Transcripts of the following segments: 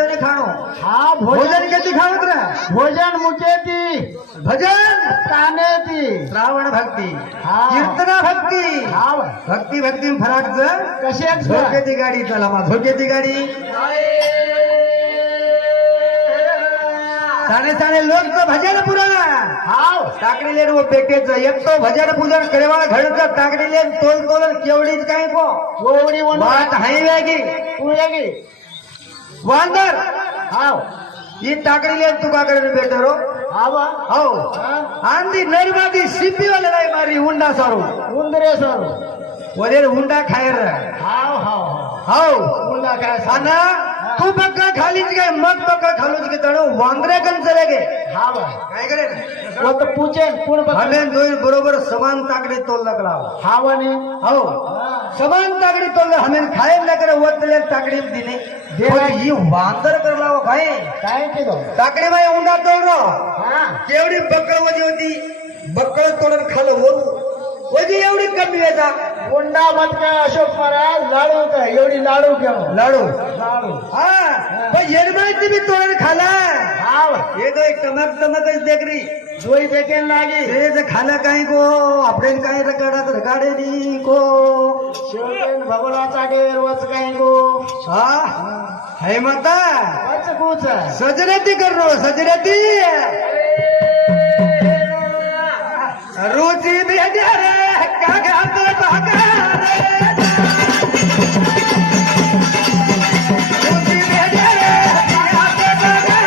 भोजन खाणो हा भोजन किती खावत रे भोजन मुकेती भजन कानेती श्रावण भक्ती हा. कीर्तना भक्ती हा भक्ती भक्ती फराकच कशी आहेत झोकेची गाडी चला मा झोकेची गाडी साने साने लोक भजन पुराणा हाव टाकडीले व पेटेच एक तो भजन पूजन करेवा घडचं टाकडीले तोल तोल केवढीच काय को गोवडी वाट हाय वेगी तू येगी वांदर हाव ही टाकडीले तुका करे बेटरो हावा हो आंधी नरमादी सिपी वाले नाही मारी उंडा सारू उंदरे सर वरेर उंडा खायर हाव हाव हो उंडा काय अना तू बक्का खालीच काय मग बक्का खालूच की तणो वांद्रे कन चले गे हावा काय करे वो तो पूछे कोण बघ हमें दोन बरोबर समान ताकडी तोल लागलाव हावाने हो समान ताकडी तोल हमें खाय न करे वतले ताकडी दिने देवा. ही वांदर करलाव काय काय केलं ताकडी बाई उंडा तोडलो हा केवढी बक्कळ वजी होती बक्कळ तोडून खालं वरू वजी एवढी कमी येता उंडा मत काय अशोक महाराज लाडू काय एवढी लाडू घेऊ लाडू लाडू हा पण येरमाईची बी तोडून खाला हाव ये तो एक टमक टमकच देखरी जोई देखेन लागी हे जे खाला काही को आपले काही रगाडात रगाडे नी को शेवटेन भगोलाचा डेर वच काय गो हा है माता वच कुच सजरेती करो सजरेती रुचि भेजा रे काका तो काका रुचि भेजा रे काका तो काका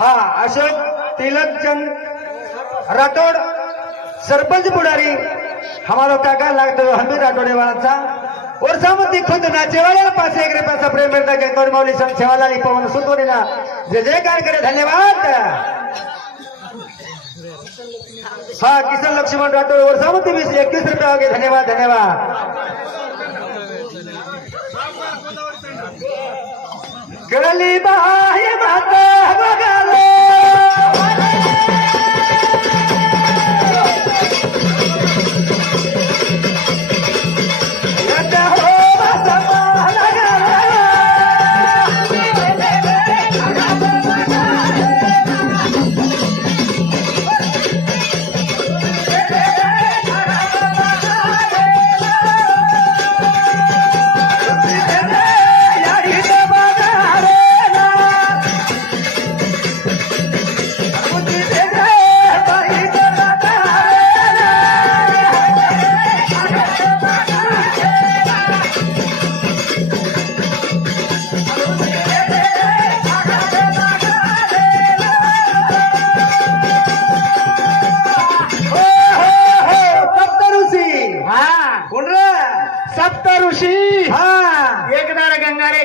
हा अशोक तिलकचंद राठौड़ सरपंच बुढ़ारी हमारो काका लागतो हमी राठौड़े वाला और सामती खुद नाचे वाले पास एक पैसा प्रेम मिलता के तोड़ मौली संग सेवालाली पवन सुतोनी ना जय जयकार करे धन्यवाद हाँ किशन लक्ष्मण राठौड़ और सामती 21 रुपया हो गए धन्यवाद धन्यवाद गली बाही माता बगालो लगा हो माता लगालो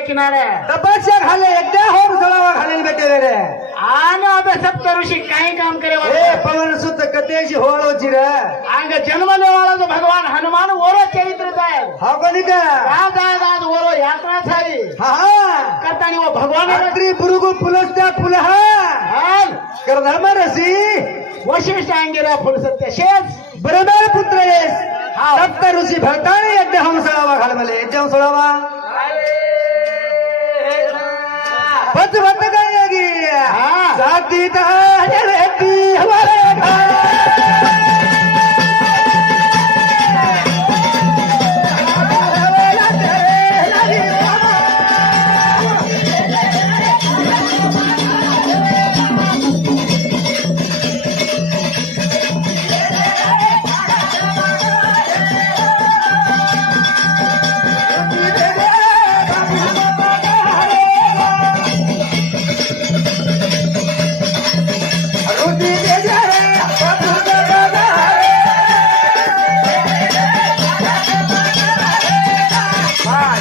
किनारे तपस्या घाले एकदा होम सळावा घालेल बेटे रे आना अबे सप्त ऋषि काही काम करे ए पवन सुत कतेशी होळोची रे आंग जन्म लेवाळा जो भगवान हनुमान ओरो चरित्र जाय हा कोणी का आज ओरो यात्रा आणि व भगवान रात्री पुरुगु पुलस्त्या पुलह करधर्म रसी वशिष्ठ अंगेला फुल सत्य शेष बरोबर पुत्र येस सप्त ऋषी भरताने यज्ञ हम सोडावा घालवले यज्ञ हम सोडावा बच बत गएगी जाती रहती हमारे घर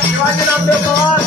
शिवाजी रामदेव पवार